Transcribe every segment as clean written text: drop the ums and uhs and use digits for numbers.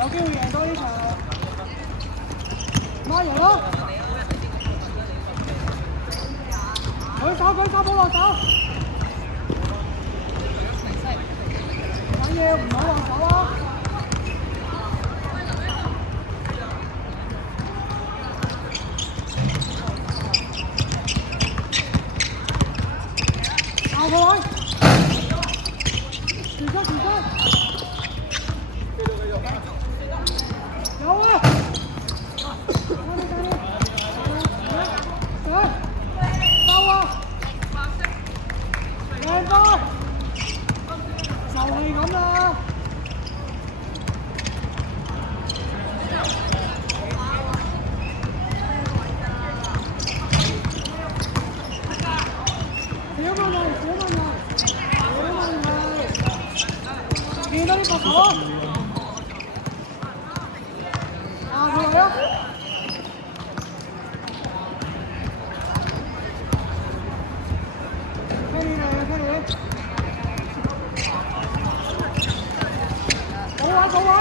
有機會贏多呢場，孖贏咯！舉手，冇落手。玩嘢唔好落手啊！下個位，調身。有啊！收啊！贏波！就係咁啦！小問題，見到啲白球啊！下個位啊！睇你！保位！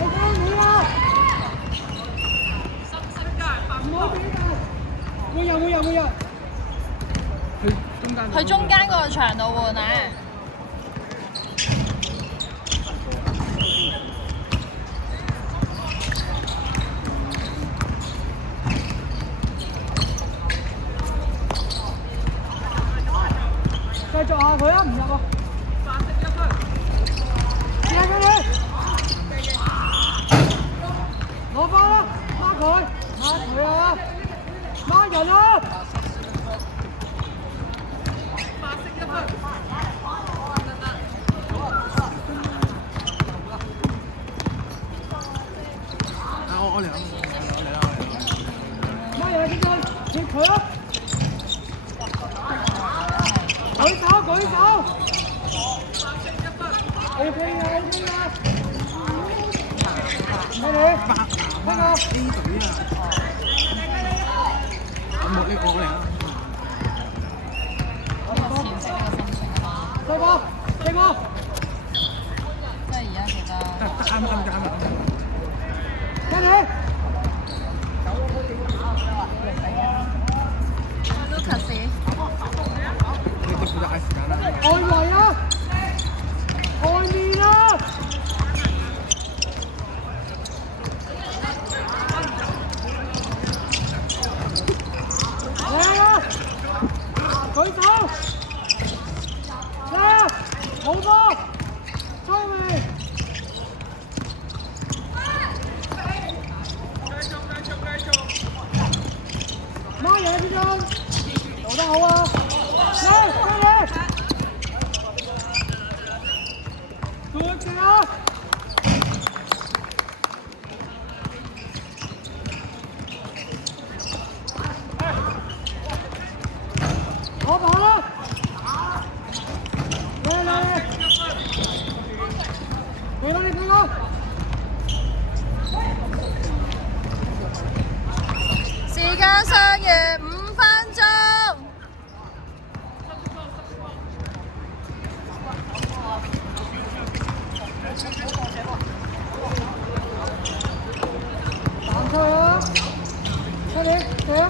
睇你啊！唔好俾大，會有。去中間嗰個場度換啊！繼續下佢啊，唔入啊！試下佢，攞返啦，孖佢啊，孖人啊！我嚟啦！孖人點解？接佢啊！舉手！OK 啊！睇你，聽我。A 隊啊！我嚟啊！細波，即係而家其實啱。聽你。Lucas。外圍啊！外面啊！嚟啊！舉手！嚟！好波！追尾！孖嘢邊張？做得好啊！嚟！多謝啊！攞跑啦！嚟！俾我！時間尚餘5分鐘。彈出去啊！出嚟，嚟啊！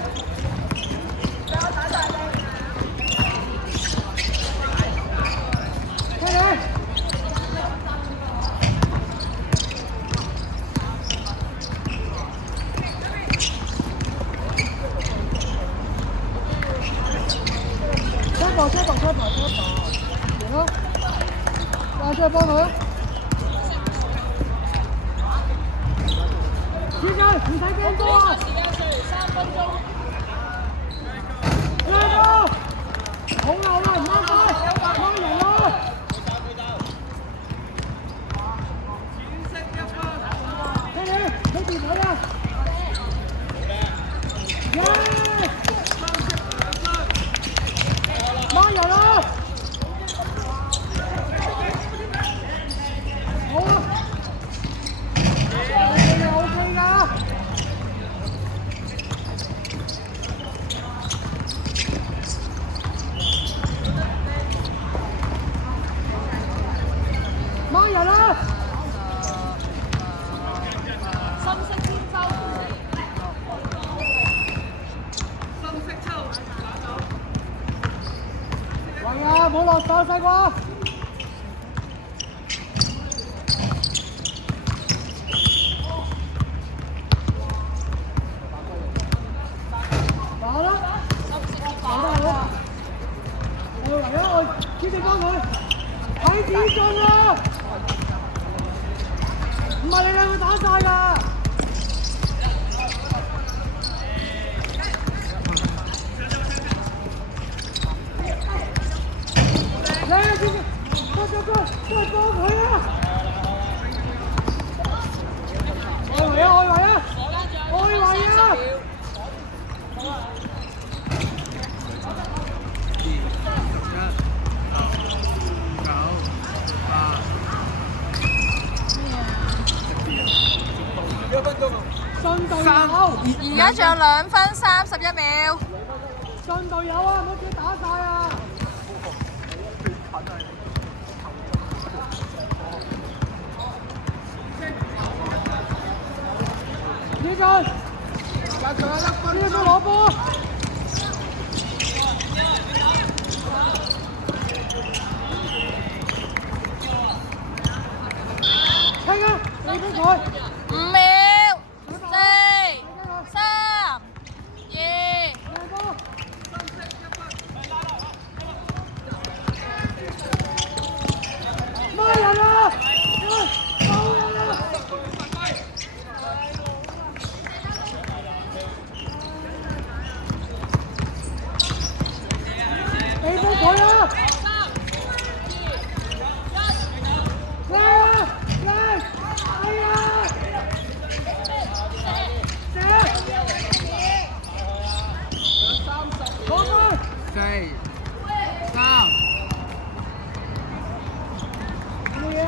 車頭，完啦，帶出去幫佢。時間唔使驚多啊！時間剩3分鐘。好啦，唔啱快，幫人啦！聽你，你掂佢啊！耶！孖人啦！好啊！你又 OK 㗎？孖人啦！深色天秋。喂啊，唔好落手西瓜。打啦！打得好。我嚟啊！我堅定幫佢。睇點進啊！唔係你兩個打晒㗎。幫佢啊！外圍啊！外圍啊！外圍啊！信隊友，而家仲有2分31秒。信隊友啊！唔好自己打晒啊！呢個，呢個攞波。聽啊！你俾佢。5秒。4、3、2。孖人啊！俾到佢啊！嚟啊！嚟！係啊！射！攞分！4、3。乜嘢啊？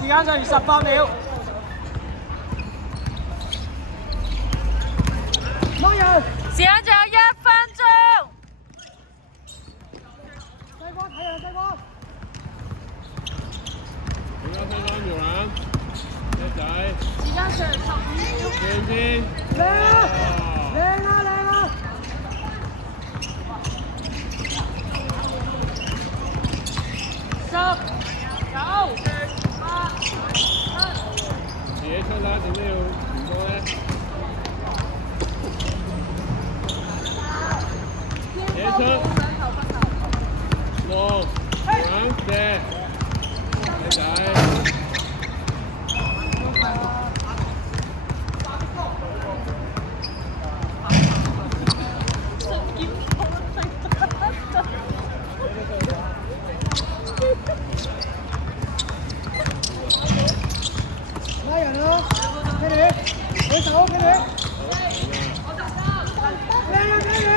時間剩18秒。孖人。時間仲有1分鐘。西瓜睇啊，西瓜。苗蘭，叻仔。時間剩15秒。靚先。靚啊！靚啊！靚啊！10、9、8、7。自己出啦，點解要唔多咧？自己出。6、5、4，叻仔。拉人啊！聽你，舉手，聽你。靚啊，聽你。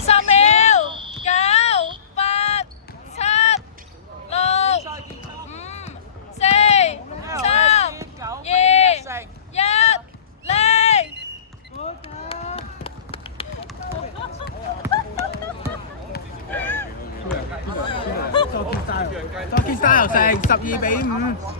10秒。9、8、7、6、5、4、3、2、1，零。好打。再見 style 成12比5。